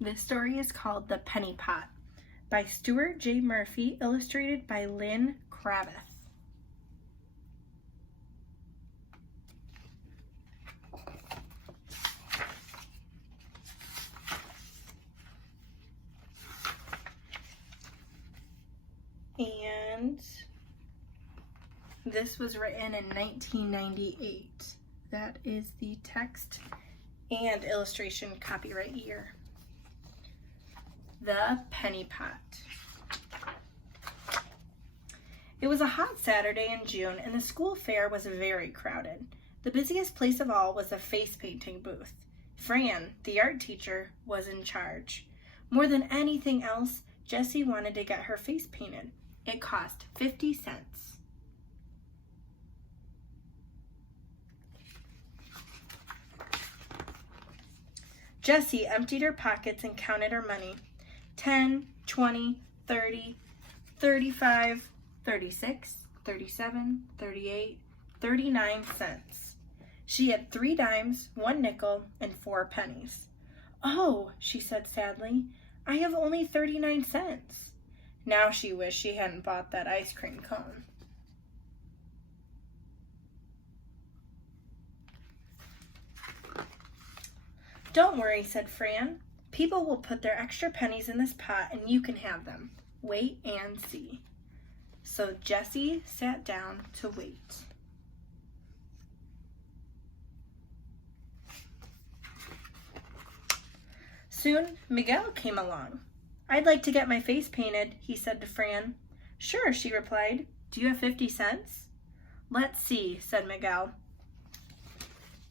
This story is called The Penny Pot by Stuart J. Murphy, illustrated by Lynne Cravath. And this was written in 1998. That is the text and illustration copyright year. The Penny Pot. It was a hot Saturday in June, and the school fair was very crowded. The busiest place of all was the face painting booth. Fran, the art teacher, was in charge. More than anything else, Jessie wanted to get her face painted. It cost 50 cents. Jessie emptied her pockets and counted her money. 10, 20, 30, 35, 36, 37, 38, 39 cents. She had 3 dimes, 1 nickel, and 4 pennies. "Oh," she said sadly, "I have only 39 cents. Now she wished she hadn't bought that ice cream cone. "Don't worry," said Fran. "People will put their extra pennies in this pot and you can have them. Wait and see." So Jessie sat down to wait. Soon Miguel came along. "I'd like to get my face painted," he said to Fran. "Sure," she replied. "Do you have 50 cents? "Let's see," said Miguel.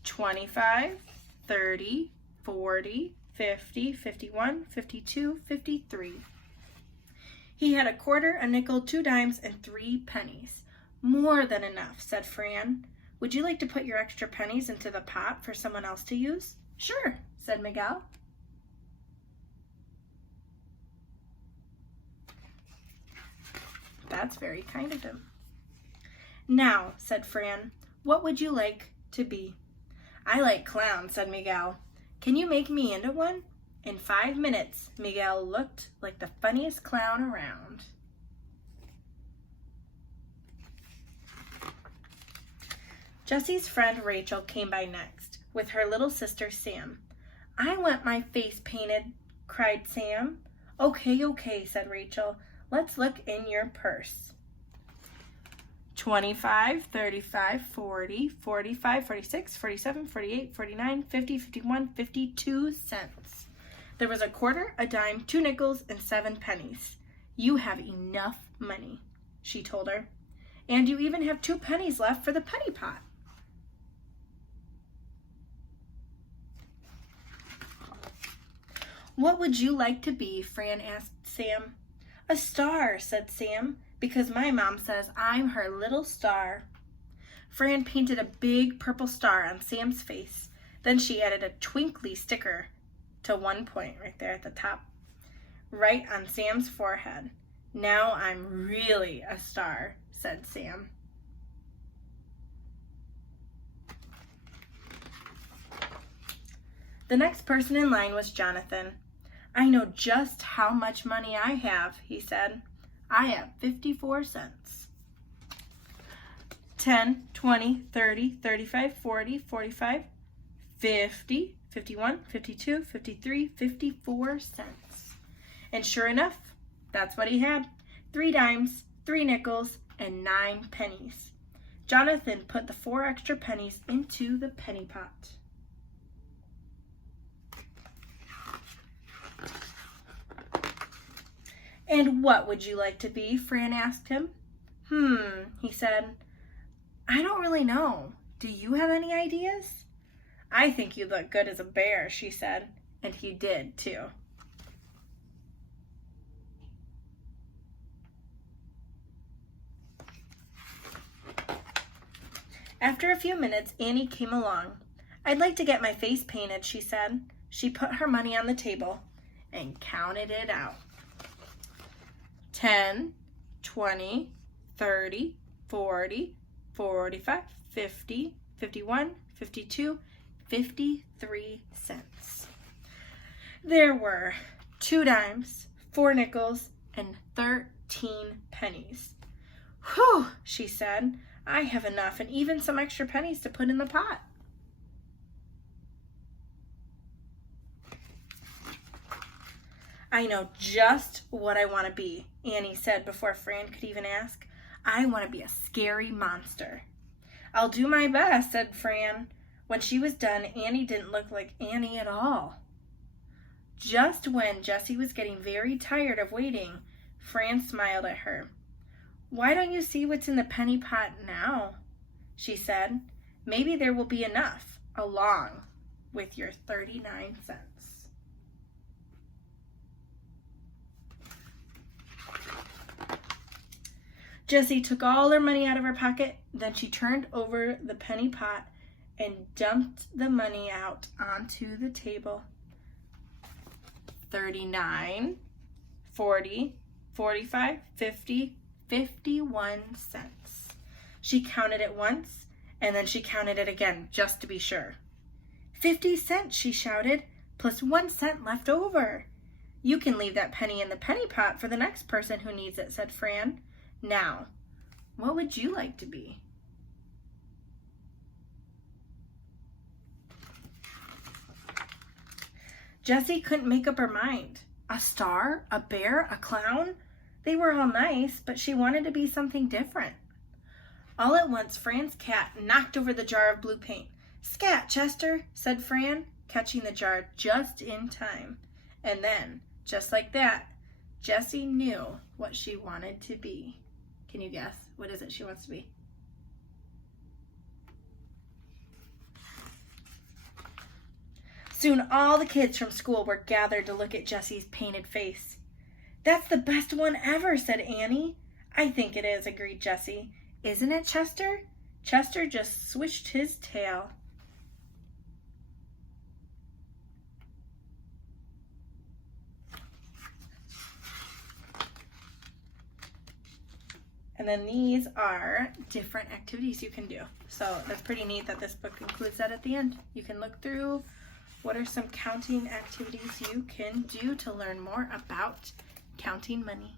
25, 30, 40, 50, 51, 52, 53. He had a quarter, a nickel, 2 dimes, and 3 pennies. "More than enough," said Fran. "Would you like to put your extra pennies into the pot for someone else to use?" "Sure," said Miguel. "That's very kind of him." "Now," said Fran, "what would you like to be?" "I like clown," said Miguel. "Can you make me into one?" In 5 minutes, Miguel looked like the funniest clown around. Jessie's friend Rachel came by next, with her little sister Sam. "I want my face painted," cried Sam. Okay, said Rachel. "Let's look in your purse." 25, 35, 40, 45, 46, 47, 48, 49, 50, 51, 52 cents. There was a quarter, a dime, 2 nickels, and 7 pennies. "You have enough money," she told her. "And you even have 2 pennies left for the penny pot." "What would you like to be?" Fran asked Sam. "A star," said Sam, "because my mom says I'm her little star." Fran painted a big purple star on Sam's face. Then she added a twinkly sticker to one point right there at the top, right on Sam's forehead. "Now I'm really a star," said Sam. The next person in line was Jonathan. "I know just how much money I have," he said. "I have 54 cents. 10, 20, 30, 35, 40, 45, 50, 51, 52, 53, 54 cents. And sure enough, that's what he had. 3 dimes, 3 nickels, and 9 pennies. Jonathan put the 4 extra pennies into the penny pot. "And what would you like to be?" Fran asked him. He said. "I don't really know. Do you have any ideas?" "I think you look good as a bear," she said. And he did, too. After a few minutes, Annie came along. "I'd like to get my face painted," she said. She put her money on the table and counted it out. 10, 20, 30, 40, 45, 50, 51, 52, 53 cents. There were 2 dimes, 4 nickels, and 13 pennies. "Whew," she said. "I have enough and even some extra pennies to put in the pot." "I know just what I want to be," Annie said before Fran could even ask. "I want to be a scary monster." "I'll do my best," said Fran. When she was done, Annie didn't look like Annie at all. Just when Jessie was getting very tired of waiting, Fran smiled at her. "Why don't you see what's in the penny pot now?" she said. "Maybe there will be enough, along with your 39 cents. Jessie took all her money out of her pocket. Then she turned over the penny pot and dumped the money out onto the table. 39, 40, 45, 50, 51 cents. She counted it once, and then she counted it again, just to be sure. 50 cents, she shouted, plus 1 cent left over. "You can leave that penny in the penny pot for the next person who needs it," said Fran. "Now, what would you like to be?" Jessie couldn't make up her mind. A star? A bear? A clown? They were all nice, but she wanted to be something different. All at once, Fran's cat knocked over the jar of blue paint. "Scat, Chester," said Fran, catching the jar just in time. And then, just like that, Jessie knew what she wanted to be. Can you guess? What is it she wants to be? Soon all the kids from school were gathered to look at Jessie's painted face. "That's the best one ever," said Annie. "I think it is," agreed Jessie. "Isn't it, Chester?" Chester just swished his tail. And then these are different activities you can do. So that's pretty neat that this book includes that at the end. You can look through what are some counting activities you can do to learn more about counting money.